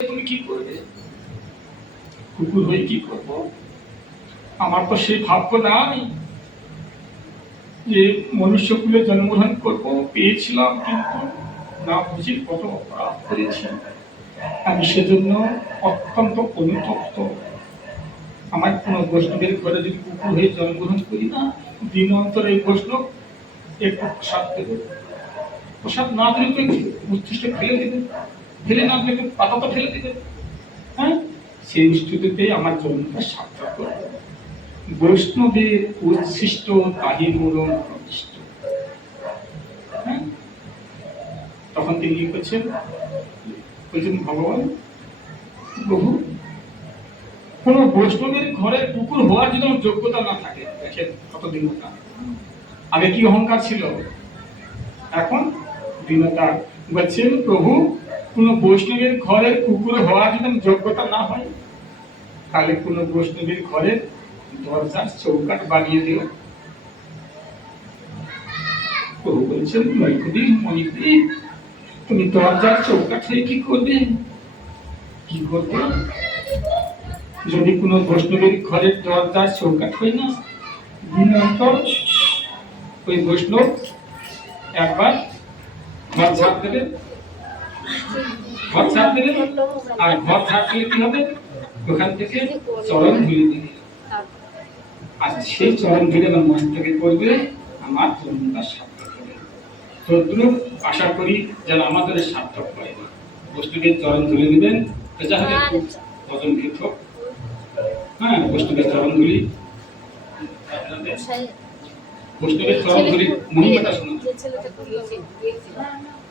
তুমি কি করবে? কুকুর হয়ে কি করব? আমার তো সেই ভাগ্য নাই যে জন্মগ্রহণ করব। পেয়েছিলাম কিন্তু না বুঝি কত অপরাধ করেছি। আমি সেজন্য অত্যন্ত অনুতপ্ত। আমার কোনো বৈষ্ণবের ঘরে যদি কুকুর হয়ে জন্মগ্রহণ করি না, দিন অন্তর এই বৈষ্ণব একটু প্রসাদ দেবে। প্রসাদ না দিলে তো উচ্ছিষ্ট ফেলে দেবে। ফেলে না তো পাতা তো ফেলে দেবে হ্যাঁ? সেই দৃষ্টিতে আমার জন্মটা সার্থক। বৈষ্ণবের উচ্ছিষ্ট, তাহি মূলম প্রতিষ্ঠ হ্যাঁ? তখন তিনি করছেন? বলছেন, ভগবান, প্রভু, কোন বৈষ্ণবের ঘরে কুকুর হওয়ার আমার যোগ্যতা না থাকে, দেখেন কতদিন না আগে কি অহংকার ছিল? এখন দীনতা। বলছেন, প্রভু কোন বৈষ্ণবের ঘরের কুকুর হওয়ার যদি যোগ্যতা না হয়, তাহলে কোন বৈষ্ণবের ঘরের দরজার চৌকাট বানিয়ে দিও। প্রভু বলছেন নৈকদি মণিপুরি তুমি দরজার চৌকাট হয়ে কি করবে? কি করবে? যদি কোনো বৈষ্ণবের ঘরের দরজার চৌকাট হয় না দিন অন্তর ওই বৈষ্ণব একবার ঘর ছাড় দেবে ঘর ছাড় দেবে আর ঘর ছাড় দিলে কি হবে? ওখান থেকে চরণ ধুয়ে দিবে আর সেই চরণ ধুয়ে আমার মস্তকে করবে আমার জন্মটা সার্থক হবে। তদ্রুপ আশা করি যেন আমাদের সার্থক হয় বৈষ্ণবের চরণ ধুলে দিবেন। যা হবে খুব ভজন কীর্ত হ্যাঁ বৈষ্ণবের চরণ ধুলি। বৈষ্ণবের চরণ ধুলি, মহিমাটা শুনুন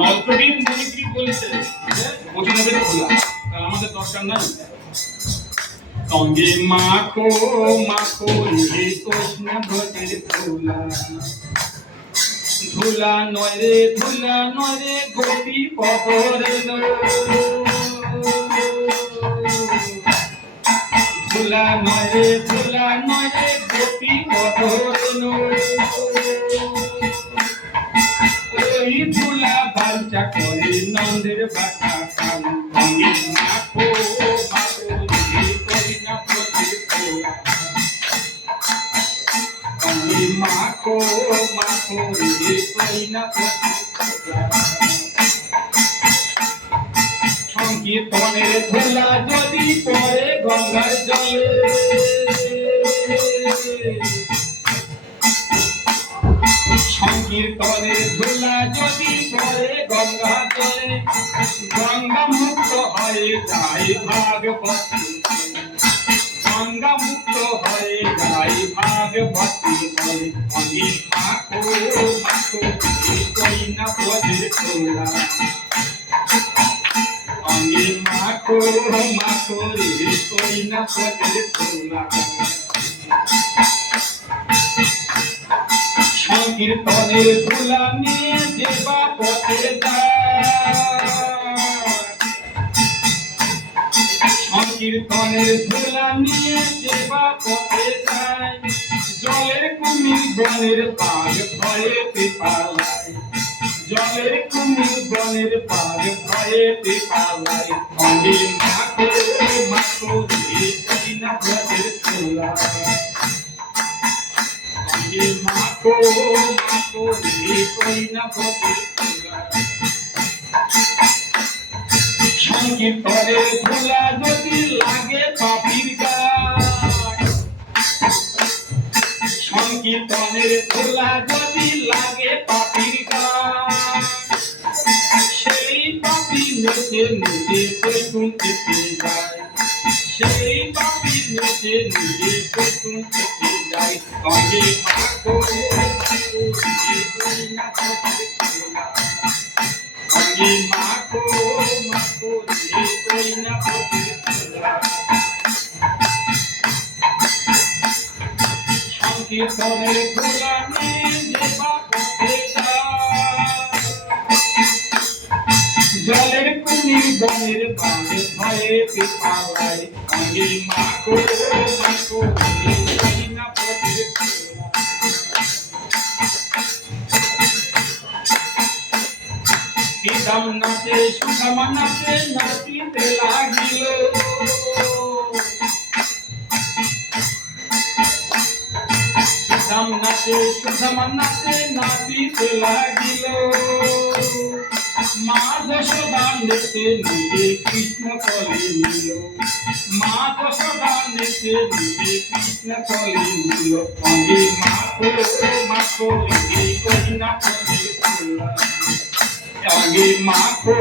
নলকবির মণিপুরি বলেছে বৈষ্ণবের খোলা, আর আমাদের দরকার নাই। সঙ্গে মাখো মাখো রে কৃষ্ণ ভজের ধুলা। নয় রে, ধুলা নয় রে, গোপী পদরে ধুলা। নয় রে, ধুলা নয় রে, গোপী পদরে করে নন্দের ভাষা কান ভঙ্গে মাখো মাখো রে করি না প্রতি খোলা ভঙ্গে মাখো মাখো রে করি না প্রতি সংকীর্তনের ধুলা যদি পরে গঙ্গার জলে সংকীর্তনের ধুলা যদি পরে হয়ে যায় যায় তোলা তোলা সংকীর্তনের ধুলা নিয়ে দেবা পথে সংকীর্তনের ধুলা নিয়ে দেবা পথে যায়, জলের কুমির বনের বাঘ ভয়ে পালায় জলের কুমির বনের বাঘ ভয়ে পালায় অঙ্গে মাখো মাখো রে কইনা ব্রতের তোলা ধুলা সংকীর্তনের ধুলা যদি লাগে পাপির সেই পাপি নেচে নেচে বৈকুণ্ঠেতে যায়। সেই পাপি নেচে নেচে বৈকুণ্ঠেতে যায়। সঙ্গে মাখো মাখো রে সংকীর্তনের গোলামে যে বাপতে জলের কুমির বনের বাঁধে ভয়ে পিপালায় আগে মাকো মাকো না পথের খোলা। নাচে, সুধামা নাচে, নাচিতে লাগিল নাচে নাচে নাচিতে লাগিল। মা যশোদা নেচে নিজে কৃষ্ণ কলে নিল। মা যশোদা নেচে নিজে কৃষ্ণ কলে নিল। অঙ্গে মাখো মাখো এই কহিনা কলে তোলা। আগে মাখো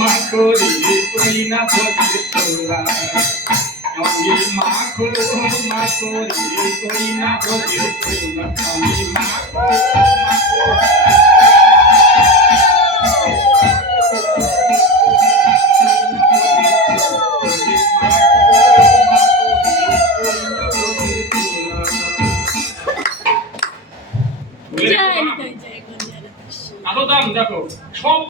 মাখো রে তুই না ভজে তোলা। আগে মাখো মাখো রে তুই না ভজে তোলা মাখো মাখো দেখো সব